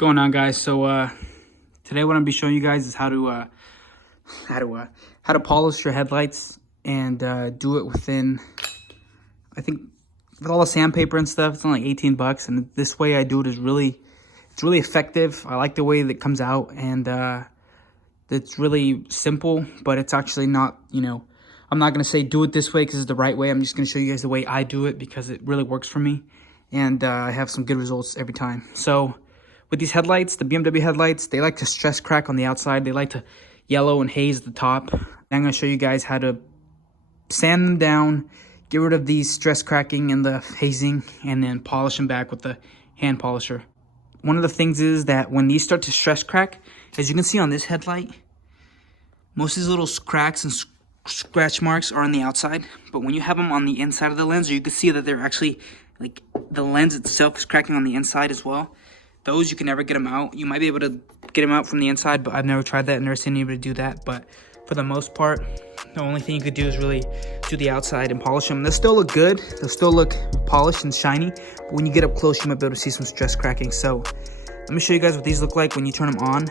Going on, guys? So today what I'm gonna be showing you guys is how to polish your headlights and do it within, I think, with all the sandpaper and stuff. It's only like 18 bucks, and this way I do it is really effective. I like the way that it comes out, and it's really simple, but it's actually not, I'm not gonna say do it this way because it's the right way. I'm just gonna show you guys the way I do it because it really works for me, and I have some good results every time. So with these headlights, the BMW headlights, they like to stress crack on the outside. They like to yellow and haze at the top. I'm going to show you guys how to sand them down, get rid of these stress cracking and the hazing, and then polish them back with the hand polisher. One of the things is that when these start to stress crack, as you can see on this headlight, most of these little cracks and scratch marks are on the outside. But when you have them on the inside of the lens, you can see that they're actually, like, the lens itself is cracking on the inside as well. Those, you can never get them out. You might be able to get them out from the inside, but I've never tried that. I've never seen anybody do that. But for the most part, the only thing you could do is really do the outside and polish them. They'll still look good. They'll still look polished and shiny. But when you get up close, you might be able to see some stress cracking. So let me show you guys what these look like when you turn them on.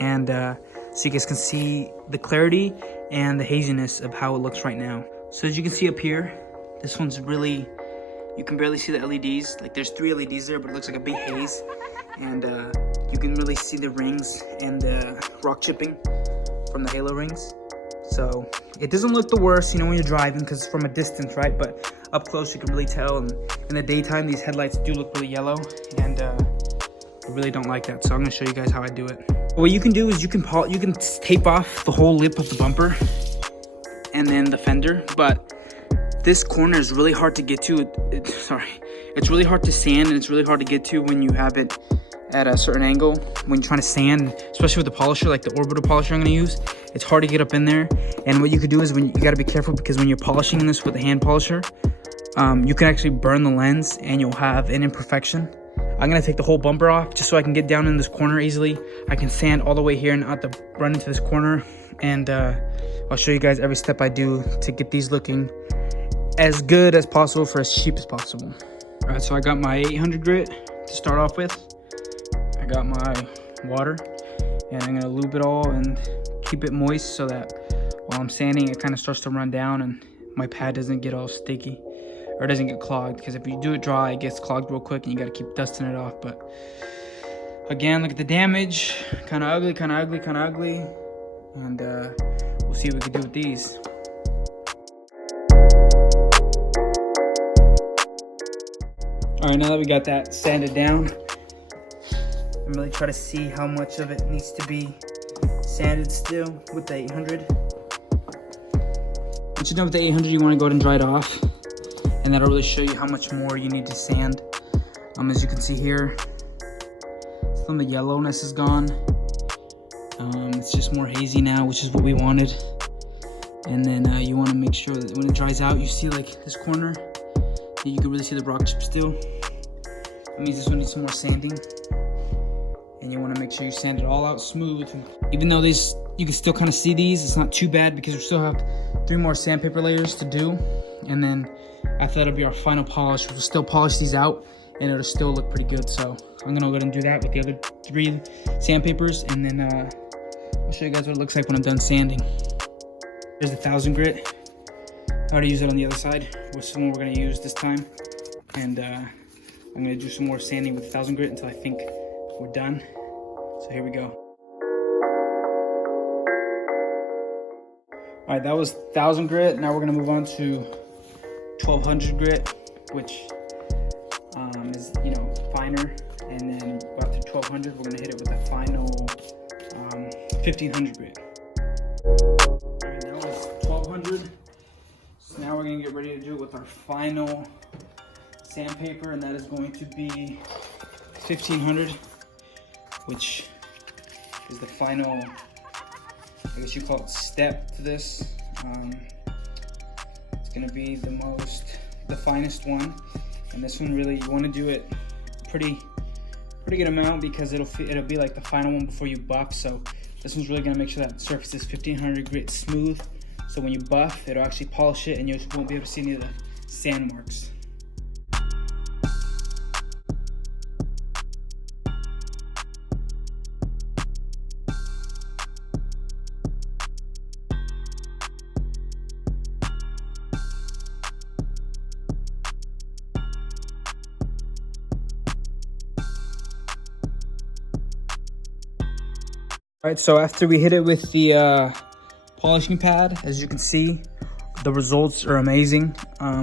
And so you guys can see the clarity and the haziness of how it looks right now. So as you can see up here, this one's really, you can barely see the LEDs. Like, there's 3 LEDs there, but it looks like a big haze. And you can really see the rings and the rock chipping from the halo rings. So it doesn't look the worst, when you're driving, because it's from a distance, right? But up close, you can really tell. And in the daytime, these headlights do look really yellow, and I really don't like that. So I'm gonna show you guys how I do it. What you can do is you can tape off the whole lip of the bumper and then the fender, but this corner is really hard to get to. It's really hard to sand, and it's really hard to get to when you have it at a certain angle. When you're trying to sand, especially with the polisher, like the orbital polisher I'm going to use, it's hard to get up in there. And what you could do is, you got to be careful, because when you're polishing this with the hand polisher, you can actually burn the lens and you'll have an imperfection. I'm going to take the whole bumper off just so I can get down in this corner easily. I can sand all the way here and not to run into this corner. And I'll show you guys every step I do to get these looking as good as possible for as cheap as possible. All right, so I got my 800 grit to start off with. I got my water, and I'm gonna lube it all and keep it moist so that while I'm sanding, it kind of starts to run down and my pad doesn't get all sticky or doesn't get clogged, because if you do it dry, it gets clogged real quick and you gotta keep dusting it off. But again, look at the damage. Kind of ugly. And we'll see what we can do with these. All right, now that we got that sanded down, I'm really trying to see how much of it needs to be sanded still with the 800. Once you're done with the 800, you want to go ahead and dry it off, and that'll really show you how much more you need to sand. As you can see here, some of the yellowness is gone. It's just more hazy now, which is what we wanted. And then you want to make sure that when it dries out, you see, like, this corner, you can really see the rock chip still. That means this one needs some more sanding. And you want to make sure you sand it all out smooth. Even though these, you can still kind of see these, it's not too bad, because we still have 3 more sandpaper layers to do. And then after that'll be our final polish. We'll still polish these out, and it'll still look pretty good. So I'm gonna go ahead and do that with the other 3 sandpapers, and then I'll show you guys what it looks like when I'm done sanding. Here's the 1000 grit. I already used it on the other side, which is the one we're going to use this time. And I'm going to do some more sanding with 1000 grit until I think we're done. So here we go. All right, that was 1000 grit. Now we're going to move on to 1200 grit, which is, finer. And then after 1200, we're going to hit it with the final 1500 grit. All right, that was 1200. So now we're going to get ready to do it with our final sandpaper, and that is going to be 1500, which is the final, I guess you call it, step to this. It's going to be the finest one, and this one really, you want to do it pretty good amount, because it'll be like the final one before you buff. So this one's really going to make sure that surface is 1500 grit smooth. So when you buff, it'll actually polish it, and you won't be able to see any of the sand marks. All right, so after we hit it with the polishing pad, as you can see, the results are amazing.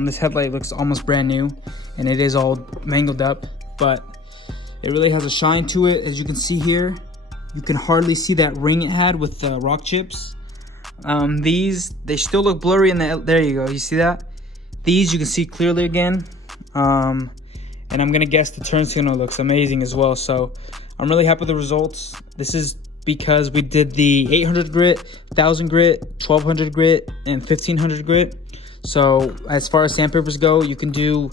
This headlight looks almost brand new, and it is all mangled up, but it really has a shine to it. As you can see here, you can hardly see that ring it had with the rock chips. These, they still look blurry in the, there you go, you see that? These you can see clearly again. And I'm gonna guess the turn signal looks amazing as well. So I'm really happy with the results. This is because we did the 800 grit, 1000 grit, 1200 grit, and 1500 grit. So as far as sandpapers go, you can do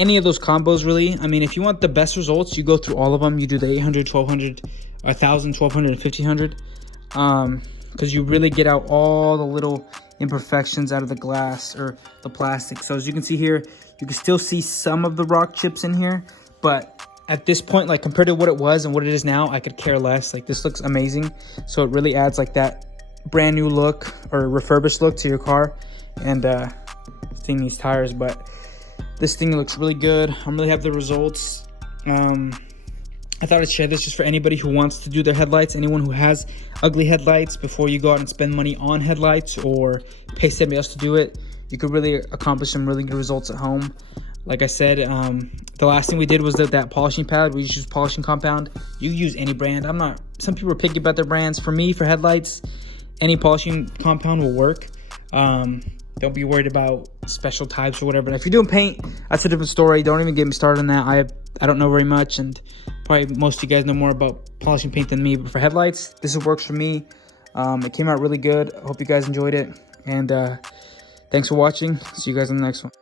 any of those combos really. I mean, if you want the best results, you go through all of them. You do the 800, 1200, 1000, 1200, and 1500. Because you really get out all the little imperfections out of the glass or the plastic. So as you can see here, you can still see some of the rock chips in here, but at this point, like compared to what it was and what it is now, I could care less. Like this looks amazing. So it really adds like that brand new look or refurbished look to your car. And thing needs tires, but this thing looks really good. I'm really happy with the results. I thought I'd share this just for anybody who wants to do their headlights, anyone who has ugly headlights. Before you go out and spend money on headlights or pay somebody else to do it, you could really accomplish some really good results at home. Like I said, the last thing we did was that polishing pad. We just use polishing compound. You use any brand. Some people are picky about their brands. For me, for headlights, any polishing compound will work. Don't be worried about special types or whatever. And if you're doing paint, that's a different story. Don't even get me started on that. I don't know very much, and probably most of you guys know more about polishing paint than me. But for headlights, this works for me. It came out really good. I hope you guys enjoyed it. And thanks for watching. See you guys in the next one.